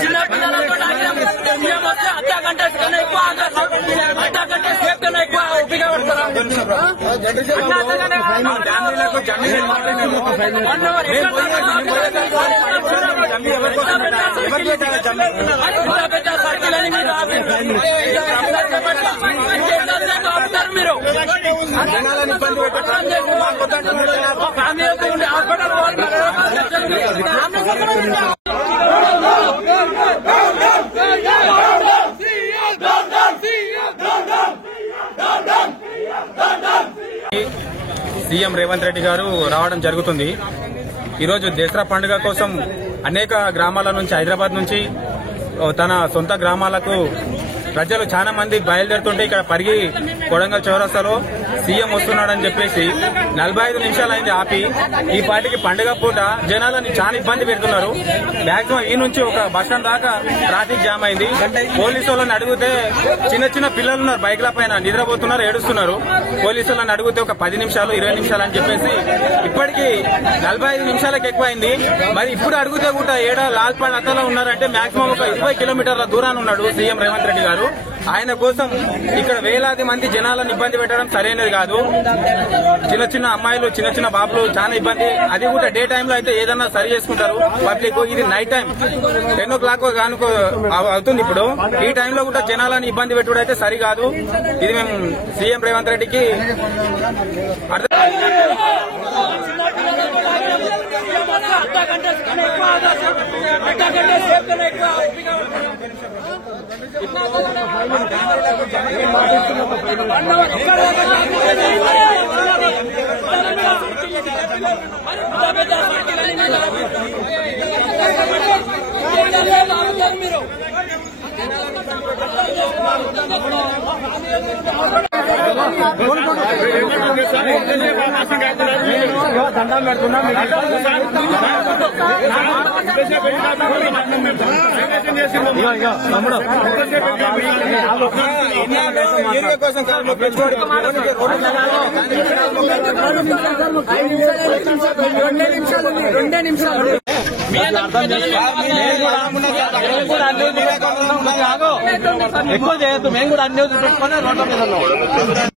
చిన్న పిల్లలతో అర్ధ గంట కన్నా ఎక్కువ అర్ధ గంట సేపు కన్నా ఎక్కువ ఓపిక పడతారా? సర్కిల్ అని మీరు మీరు family hospital CM Revanth Reddy గారు రావడం జరుగుతుంది. ఈరోజు దసరా పండుగ కోసం అనేక గ్రామాల నుంచి, హైదరాబాద్ నుంచి తన సొంత గ్రామాలకు ప్రజలు చాలా మంది బయలుదేరుతుంటే ఇక్కడ పరిగి కొడంగల్ చౌరస్తాలో సీఎం వస్తున్నాడని చెప్పేసి 45 నిమిషాలైంది ఆపి. ఈ పార్టీకి పండుగ పూట జనాలని చాలా ఇబ్బంది పెడుతున్నారు. మాక్సిమం ఈ నుంచి ఒక బస్టాండ్ దాకా ట్రాఫిక్ జామ్ అయింది. పోలీసు వాళ్ళని అడిగితే చిన్న చిన్న పిల్లలు ఉన్నారు, బైక్ల పైన నిద్రపోతున్నారు, ఏడుస్తున్నారు. పోలీసు వాళ్ళని అడిగితే ఒక 10 నిమిషాలు 20 నిమిషాలు అని చెప్పేసి ఇప్పటికీ 45 నిమిషాలకు ఎక్కువైంది. మరి ఇప్పుడు అడిగితే కూడా ఏడ లాల్పాడ్ అత్తలో ఉన్నారంటే మాక్సిమం ఒక 20 కిలోమీటర్ల దూరాన్ని ఉన్నాడు సీఎం రేవంత్ రెడ్డి గారు. ఆయన కోసం ఇక్కడ వేలాది మంది జనాలను ఇబ్బంది పెట్టడం సరైనది కాదు. చిన్న చిన్న అమ్మాయిలు, చిన్న చిన్న బాబులు చాలా ఇబ్బంది. అది కూడా డే టైమ్ లో అయితే ఏదన్నా సరి చేసుకుంటారు పబ్లిక్. ఇది నైట్ టైం 10 o'clock కానుకో అవుతుంది. ఇప్పుడు ఈ టైంలో కూడా జనాలను ఇబ్బంది పెట్టుడు అయితే సరి కాదు. ఇది మేము సీఎం రేవంత్ రెడ్డికి దండం పెడుతున్నాం. రెండే నిమిషాలు ఎక్కువ చేయొద్దు. మేము కూడా అన్ని పెట్టుకుని రోడ్ల మీద ఉన్నాం.